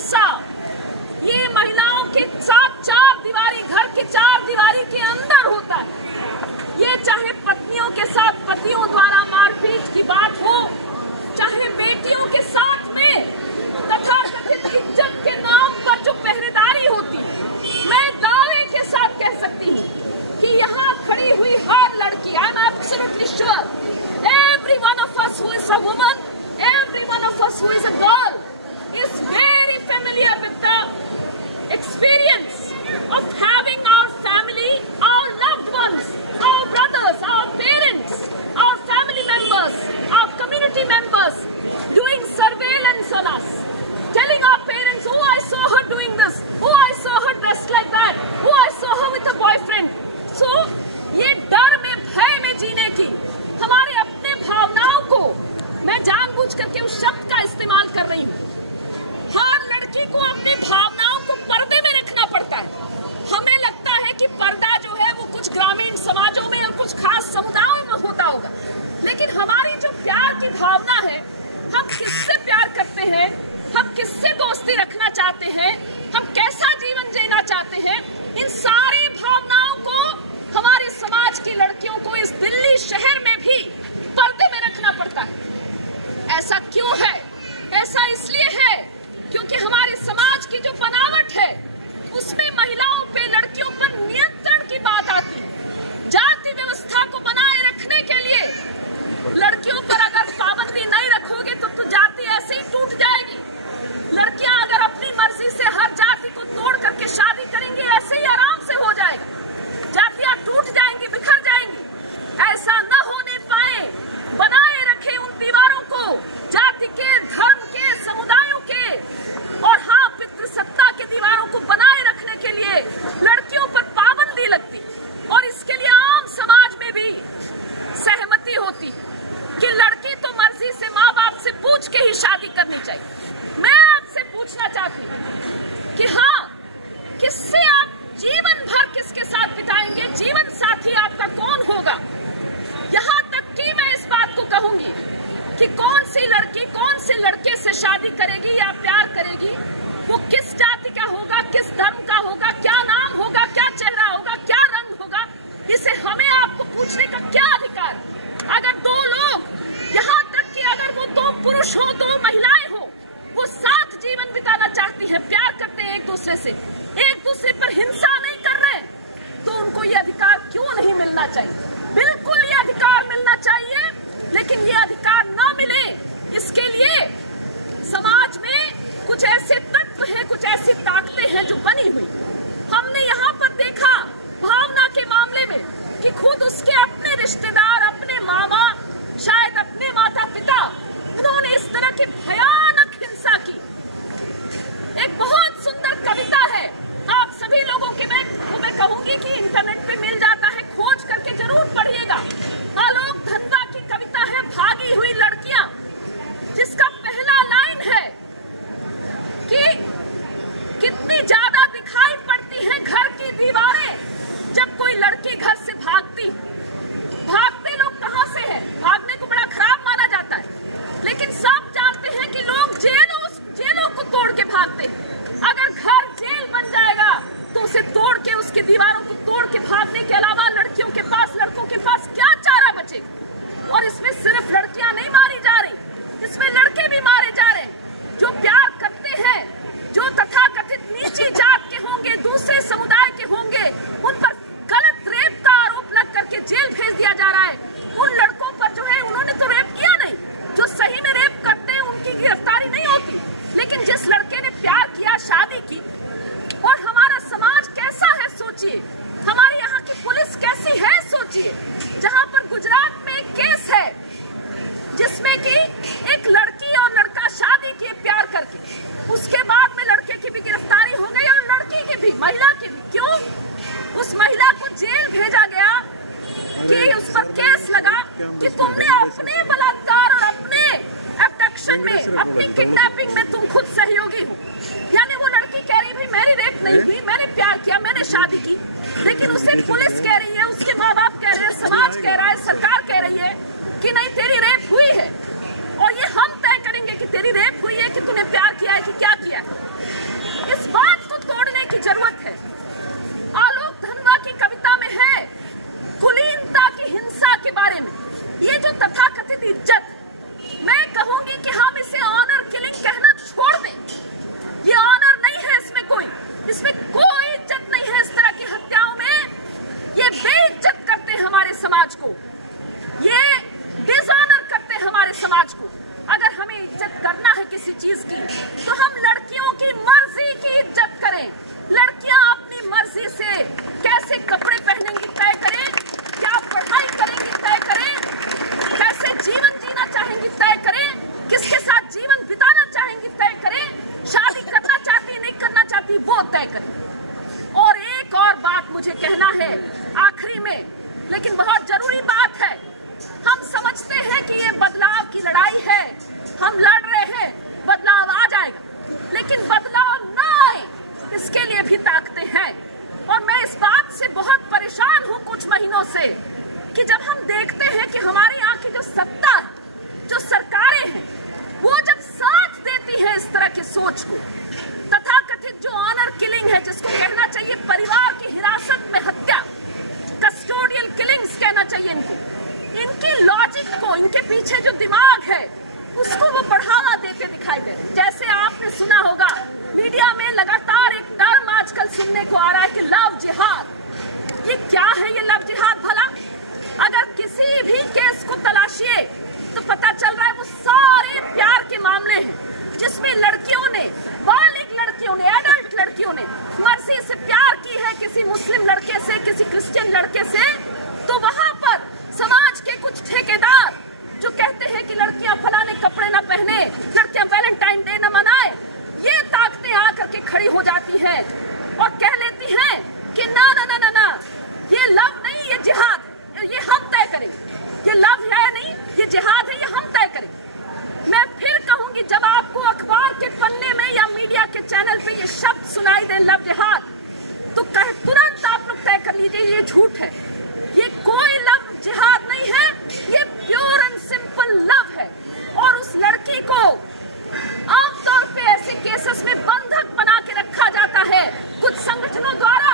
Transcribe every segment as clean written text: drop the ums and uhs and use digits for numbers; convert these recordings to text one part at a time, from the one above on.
हिंसा ये महिलाओं के साथ चार दीवारी, घर की चार दीवारी के अंदर होता है। ये चाहे पत्नियों के साथ पतियों द्वारा मारपीट की बात हो, चाहे बेटियों के साथ में तथाकथित इज्जत के नाम पर जो पहरेदारी होती है। मैं दावे के साथ कह सकती हूँ कि यहाँ खड़ी हुई हर लड़की, I am absolutely sure, every one of us who is a woman, every one of us who is a girl is very familiar with the experience of having our family, our loved ones, our brothers, our parents, our family members, our community members doing surveillance on us, telling our parents, oh I saw her doing this, oh I saw her dressed like that, oh I saw her with a boyfriend. So ये डर में, भय में जीने की हमारे अपने भावनाओं को, मैं जानबूझ करके उस शब्द का इस्तेमाल कर रही हूँ, हर लड़की को अपनी भावनाओं को पर्दे में रखना पड़ता है। हमें लगता है कि पर्दा जो है वो कुछ ग्रामीण समाजों में और कुछ खास समुदायों में होता होगा, लेकिन हमारी जो प्यार की भावना है, हम किससे प्यार करते हैं, हम किससे दोस्ती रखना चाहते हैं, हम कैसा जीवन जीना चाहते हैं, इन सारी भावनाओं को हमारे समाज की लड़कियों को इस दिल्ली शहर में भी पर्दे में रखना पड़ता है। ऐसा क्यों है? ऐसा इसलिए है क्योंकि हमारे समाज की जो बनावट है उसमें महिलाओं पे, लड़कियों पर नियंत्रण की बात आती है। जाति व्यवस्था को बनाए रखने के लिए लड़कियों पर अगर पाबंदी नहीं रखोगे तो जाति ऐसे ही टूट जाएगी। लड़कियां अगर अपनी मर्जी से हर जाति को तोड़ करके शादी करेंगी, ऐसे ही आराम से हो जाएगा, जातियां टूट जाएंगी, बिखर जाएंगी। ऐसा न होने पाए, बनाए रखे उन दीवारों को, जाति के, धर्म के, समुदायों के और हाँ पितृसत्ता के दीवारों को बनाए रखने के लिए लड़कियों पर पाबंदी लगती और इसके लिए आम समाज में भी सहमति होती कि लड़की तो मर्जी से माँ बाप से पूछ के ही शादी करनी चाहिए। मैं आपसे पूछना चाहती हूँ कि हाँ, किससे आप जीवन भर किसके साथ बिताएंगे, जीवन साथी आपका कौन होगा? यहाँ तक कि मैं इस बात को कहूंगी कि कौन सी लड़की कौन से लड़के से शादी करेगी या प्यार करेगी, वो किस जाति का होगा, किस धर्म का होगा, क्या नाम होगा, क्या चेहरा होगा, क्या रंग होगा, इसे हमें आपको पूछने का क्या अधिकार? अगर दो लोग, यहाँ तक कि अगर वो दो पुरुष हो, दो महिलाएं हो, वो साथ जीवन बिताना चाहती है, प्यार करते हैं एक दूसरे से, एक दूसरे पर हिंसा नहीं कर रहे, तो उनको ये अधिकार क्यों नहीं मिलना चाहिए? बिल्कुल ये अधिकार मिलना चाहिए, लेकिन ये अधिकार न मिले इसके लिए समाज में कुछ ऐसे तत्व हैं, कुछ ऐसी ताकतें हैं जो बनी हुई। हमने यहाँ पर देखा भावना के मामले में कि खुद उसके अपने रिश्तेदार, अपने मामा, शायद अपने माता पिता, उन्होंने इस तरह की भयानक हिंसा की। एक बहुत सुंदर कविता है, आप सभी लोगों के मैं कहूंगी कि इंटरनेट पे मिल जाता है, खोज करके जरूर पढ़िएगा। आलोक धंधा की कविता है भागी हुई लड़कियां, जिसका पहला लाइन है कि कितनी ज्यादा दिखाई पड़ती है घर की दीवारें जब कोई लड़की घर से भागती। भागते लोग कहां से हैं? भागने को बड़ा खराब माना जाता है, लेकिन सब जानते हैं कि लोग जेलों को तोड़ के भागते हैं। अगर घर जेल बन जाएगा तो उसे तोड़ के, उसकी दीवारों को तोड़ के भागने के अलावा लड़कियों के पास, लड़कों के पास क्या चारा बचेगा? और इसमें सिर्फ लड़कियां नहीं मारी जा रही, इसमें लड़के भी मारे जा रहे हैं जो प्यार करते हैं, जो तथाकथित नीची जात के होंगे, दूसरे समुदाय के होंगे, उन पर गलत रेप का आरोप लग करके जेल भेज दिया जा रहा है। उन लड़कों पर जो है, उन्होंने तो रेप किया नहीं, जो सही में रेप करते हैं उनकी गिरफ्तारी नहीं होती, लेकिन जिस लड़के ने प्यार किया, शादी की, और हमारा समाज कैसा है सोचिए, हमारे यहाँ की पुलिस कैसी है सोचिए। जहाँ पर गुजरात में एक केस है जिसमें कि एक लड़की और लड़का शादी किए प्यार करके, उसके बाद में लड़के की भी गिरफ्तारी हो गई और लड़की की भी, महिला की भी। क्यों? उस महिला को जेल भेजा गया कि उस पर केस लगा कि तुमने अपने बलात्कार और अपने एब्डक्शन में, अपनी किडनैपिंग में तुम खुद सहयोगी हो। यानी वो लड़की कह रही भाई मेरी रेप नहीं हुई, मैंने प्यार किया, मैंने शादी की, लेकिन उसे पुलिस कह रही है, उसके माँ बाप कह रहे हैं, समाज कह रहा है, सरकार कह रही है कि नहीं तेरी रेप हुई है और ये हम तय करेंगे कि तेरी रेप हुई है कि तूने प्यार किया है कि क्या किया है। तय करें। और एक और बात मुझे कहना है आखिरी में, लेकिन बहुत जरूरी बात है। हम समझते हैं कि ये बदलाव की लड़ाई है, हम लड़ रहे हैं, बदलाव आ जाएगा, लेकिन बदलाव ना आए इसके लिए भी ताकतें हैं। और मैं इस बात से बहुत परेशान हूं कुछ महीनों से कि जब हम देखते हैं कि हमारे यहाँ की जो सत्ता है, जो सरकारें हैं, वो जब साथ देती है इस तरह की सोच को, तथाकथित जो ऑनर किलिंग है, जिसको कहना चाहिए परिवार की हिरासत में हत्या, कस्टोडियल किलिंग्स कहना चाहिए इनको, इनकी लॉजिक को, इनके पीछे जो दिमाग है उसको वो बढ़ावा देते दिखाई दे रहे। जैसे आपने सुना होगा मीडिया में लगातार एक टर्म आजकल सुनने को आ रहा है कि लव जिहाद। ये क्या है ये लव जिहाद भला? अगर किसी भी केस को तलाशिए तो पता चल रहा है वो सारे प्यार के मामले हैं जिसमें लड़कियों ने, बालिग लड़कियों ने, एडल्ट लड़कियों ने मर्जी से प्यार की है किसी मुस्लिम लड़के से, किसी क्रिश्चियन लड़के से। तो वहां पर समाज के कुछ ठेकेदार जो कहते हैं कि लड़कियां फलाने कपड़े ना पहने, लड़कियां वैलेंटाइन डे ना मनाए, ये ताकतें आकर के खड़ी हो जाती हैं और कह लेती हैं कि ना ना ना ना ना, ये लव नहीं, ये जिहाद, ये हम तय करेंगे। ये लव है नहीं, ये जिहाद है, ये हम तय करेंगे। मैं फिर कहूंगी, जब आपको अखबार के पन्ने में या मीडिया के चैनल पे ये शब्द सुनाई दे लव जिहाद, तो तुरंत आप लोग तय कर लीजिए ये झूठ है। ये कोई लव जिहाद नहीं है, ये प्योर एंड सिंपल लव है। और उस लड़की को आमतौर पे ऐसे केसेस में बंधक बना के रखा जाता है कुछ संगठनों द्वारा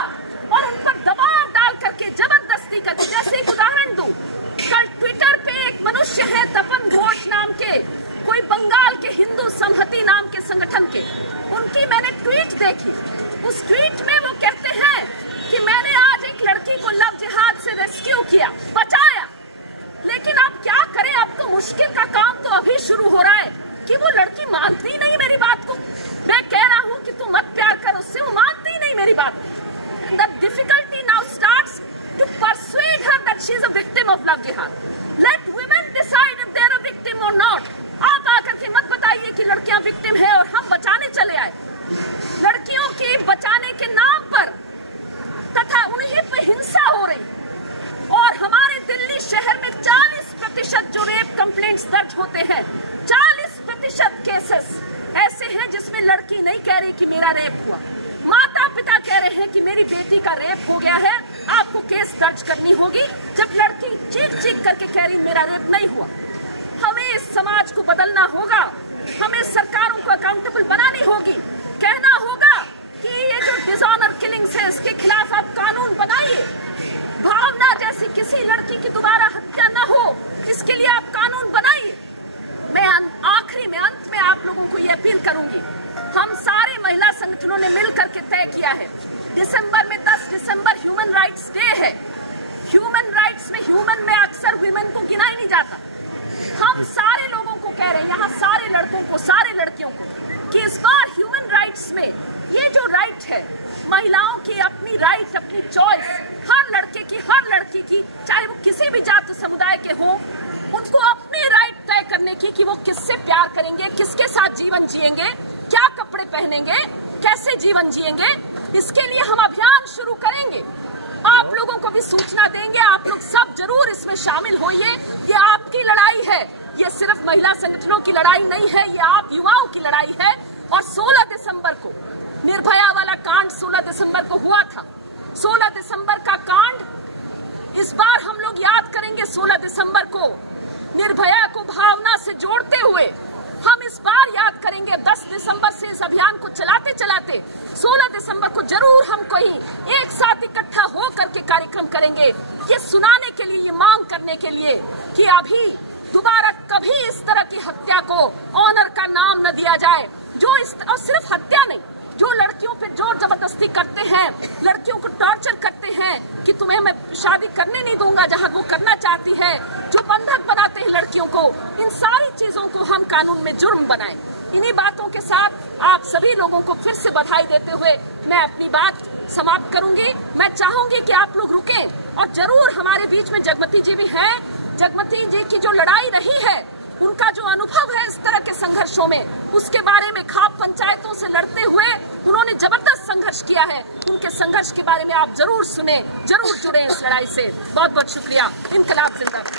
और उन पर दबाव डाल करके जबरदस्ती करके। जैसे एक उदाहरण दूं, कल ट्विटर पे एक मनुष्य है तपन घोष नाम के, कोई बंगाल के हिंदू संहति नाम के संगठन के, उनकी मैंने ट्वीट देखी। उस ट्वीट में वो कहते हैं कि मैंने आज एक लड़की को लव जिहाद से रेस्क्यू किया, बचाया, लेकिन आप क्या करें, अब तो मुश्किल का काम तो अभी शुरू हो रहा है कि वो लड़की मानती नहीं मेरी बात को। मैं कह रहा हूं कि तू मत प्यार कर उससे, वो मानती नहीं मेरी बात। The difficulty now starts to persuade her that she is a victim of love jihad. Let women decide if they are a victim or not. आप आकर के मत बताइए कि लड़कियां विक्टिम है और हम बचाने चले आए। लड़कियों की बचाने के नाम पर तथा उन्हीं पे हिंसा हो रही। और हमारे दिल्ली शहर में 40% जो रेप कंप्लेंट्स दर्ज होते हैं, 40% केसेस ऐसे हैं जिसमें लड़की नहीं कह रही कि मेरा रेप हुआ, माता पिता कह रहे हैं कि मेरी बेटी का रेप हो गया है, आपको केस दर्ज करनी होगी, जब लड़की चीख चीख करके कह रही मेरा रेप नहीं हुआ। हमें इस समाज को बदलना होगा, हमें सरकारों को अकाउंटेबल बनानी होगी, कहना होगा कि ये जो डिसऑनर किलिंग्स है इसके खिलाफ आप कानून बनाइए, भावना जैसी किसी लड़की की दोबारा हत्या न हो इसके लिए आप कानून बनाइए। मैं आखिरी में, अंत में आप लोगों को ये अपील करूंगी, हम सारे महिला संगठनों ने मिलकर के तय किया है दिसंबर में 10 दिसंबर ह्यूमन राइट्स डे है। ह्यूमन राइट्स में ह्यूमन में अक्सर वुमेन को गिना ही नहीं जाता। हम सारे लोगों को कह रहे हैं, यहाँ सारे लड़कों को, सारे लड़कियों को, कि इस बार ह्यूमन राइट्स में ये जो राइट है, महिलाओं की अपनी राइट, अपनी चॉइस, हर लड़के की, हर लड़की की, चाहे वो किसी भी जात समुदाय के हो, उनको अपनी राइट तय करने की कि वो किससे प्यार करेंगे, किसके साथ जीवन जिएंगे, क्या कपड़े पहनेंगे, कैसे जीवन जिएंगे। इसके लिए हम अभियान शुरू करेंगे, आप लोगों को भी सूचना देंगे। आप लोग सब जरूर इसमें शामिल होइए। ये आपकी लड़ाई है, ये सिर्फ महिला संगठनों की लड़ाई नहीं है, ये आप युवाओं की लड़ाई है। और 16 दिसंबर को निर्भया वाला कांड 16 दिसंबर को हुआ था। 16 दिसंबर का कांड इस बार हम लोग याद करेंगे। 16 दिसंबर को निर्भया को भावना से जोड़ते हुए हम इस बार याद करेंगे। 10 दिसंबर से इस अभियान को चलाते चलाते 16 दिसंबर को जरूर हम कहीं एक साथ इकट्ठा हो करके कार्यक्रम करेंगे, ये सुनाने के लिए, ये मांग करने के लिए कि अभी दोबारा कभी इस तरह की हत्या को ऑनर का नाम न दिया जाए। और सिर्फ हत्या नहीं, जो लड़कियों पे जोर जबरदस्ती करते हैं, लड़कियों को टॉर्चर करते हैं कि तुम्हें मैं शादी करने नहीं दूंगा जहां वो करना चाहती है, जो बंधक बनाते हैं लड़कियों को, इन सारी चीजों को हम कानून में जुर्म बनाएं। इन्हीं बातों के साथ आप सभी लोगों को फिर से बधाई देते हुए मैं अपनी बात समाप्त करूंगी। मैं चाहूंगी कि आप लोग रुकें और जरूर हमारे बीच में जगमती जी भी हैं। जगमती जी की जो लड़ाई रही है, उनका जो अनुभव है इस तरह के संघर्षों में, उसके बारे में खाप पंचायतों से लड़ते हुए उन्होंने जबरदस्त संघर्ष संघर्ष किया है, उनके संघर्ष के बारे में आप जरूर सुने, जरूर जुड़े इस लड़ाई से। बहुत बहुत शुक्रिया। इनकलाब जिंदाबाद।